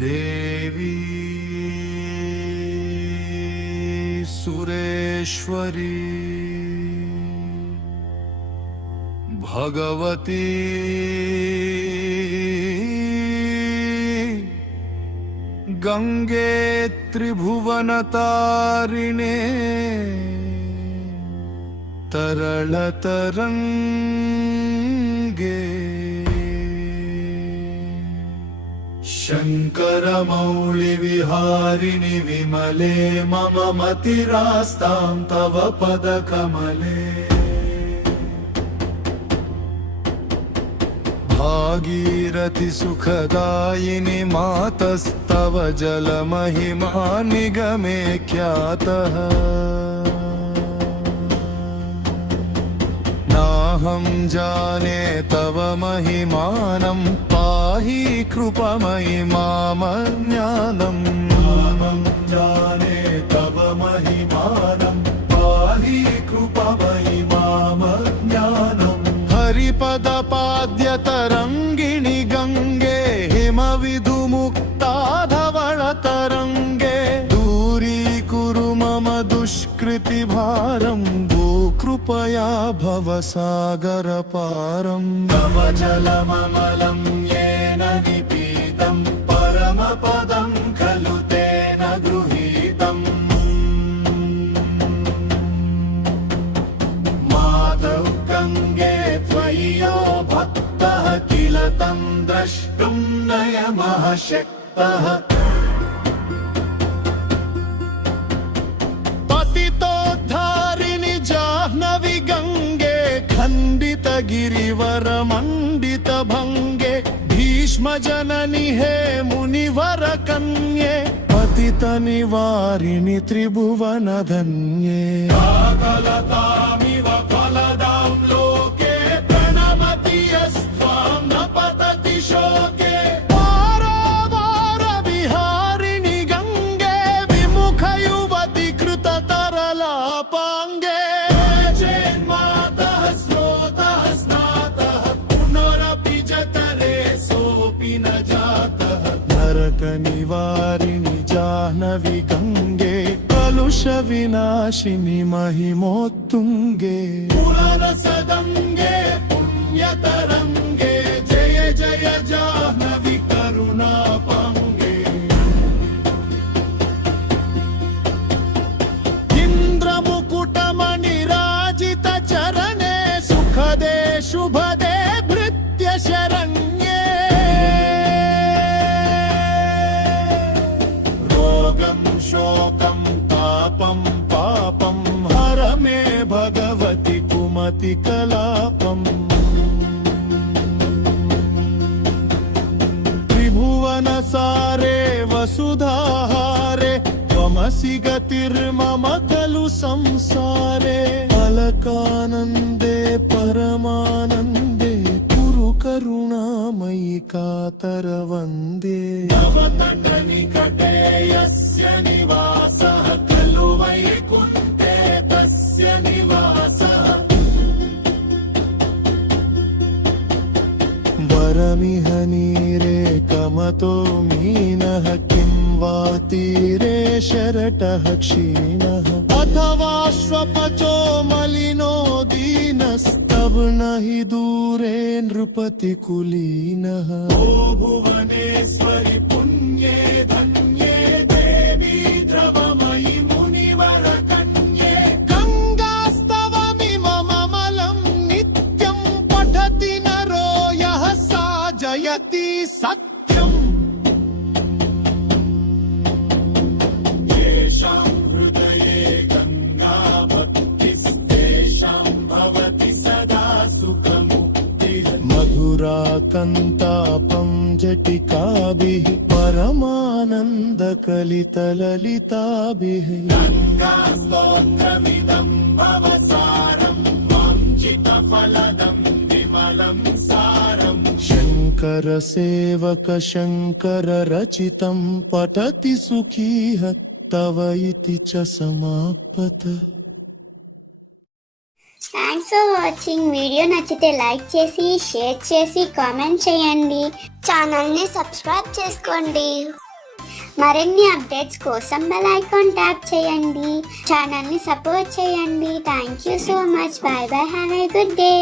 देवी सुरेश्वरी भगवती गंगे त्रिभुवनतारिणे तरलतरंगे शङ्करमौलिविहारिणि विमले मम मतिरास्तां तव पदकमले भागीरथि सुखदायिनि मातस्तव जलमहिमा निगमे ख्यातः नाहं जाने तव महिमानं पाहि कृपमयि मामज्ञानम् नाहं जाने तव महिमानं पाहि कृपमयि मामज्ञानम् हरिपदपाद्यतरङ्गिणि गङ्गे हिमविधुमुक्ताधवळतरङ्गे दूरीकुरु मम दुष्कृतिभारं कृपया भवसागरपारम् तव जलममलं येन निपीतं परमपदं खलु तेन गृहीतम् माधव गङ्गे त्वयि यो भक्तः किल तं द्रष्टुं नयमः शक्तः जाह्नवी गंगे खंडित गिरिवर मंडित भंगे भीष्म जननी हे मुनिवर कन्ये पतित निवारिणि त्रिभुवन धन्ये काकलतामिव फलदां लोके प्रणमति यस्त्वां न पतति शोके विहारिणि गंगे विमुख युवति कृत तरलापांगे निवारिणि जाह्नवी गंगे कलुष विनाशिनि महिमोत्तुंगे पुररसदंगे पुण्यतरंगे जय जय जाह्नवी करुणापांगे इंद्रमुकुटमणिराजित चरणे सुखदे शुभदे भृत्य शरण्ये शोकं तापं पापं हर मे भगवति कुमति कलापम् त्रिभुवन सारे वसुधाहारे त्वमसि गतिर्मम खलु संसारे अलकानन्दे परमानन्दे कुरु करुणामयि कातर वन्दे नवतटनिकटे यस्य निवासः खलु वैकुण्ठे तस्य निवासः वरमिह नीरे कमतो मीनः किं वा तीरे शरटः क्षीणः अथवा श्वपचो मलिनो दीनस्तव न हि दूरे नृपति कुलीनः ओ भुवनेश्वरि पुण्ये धन्ये देवी द्रवमयि मुनिवर कन्ये गङ्गास्तवमिममलं नित्यं पठति नरो यः सा जयति सत्यम् येषां हृदये गङ्गा भक्तिस्तेषां भवति सदा सुखमुक्तिः मधुराकन्तापं जटिकाभिः परमानन्दकलितललिताभिः गङ्गास्तोत्रमिदं भवसारं वाञ्छितफलदं विमलं सारम् शङ्कर सेवक शङ्कर रचितं पठति सुखीः तव इति च समापत। Thanks for watching. వీడియో నచ్చితే లైక్ చేసి షేర్ చేసి కామెంట్ చేయండి. ఛానల్ని సబ్స్క్రైబ్ చేసుకోండి. మరిన్ని అప్డేట్స్ కోసం బెల్ ఐకాన్ ట్యాప్ చేయండి. ఛానల్ని సపోర్ట్ చేయండి. Thank you so much. Bye bye. Have a good day.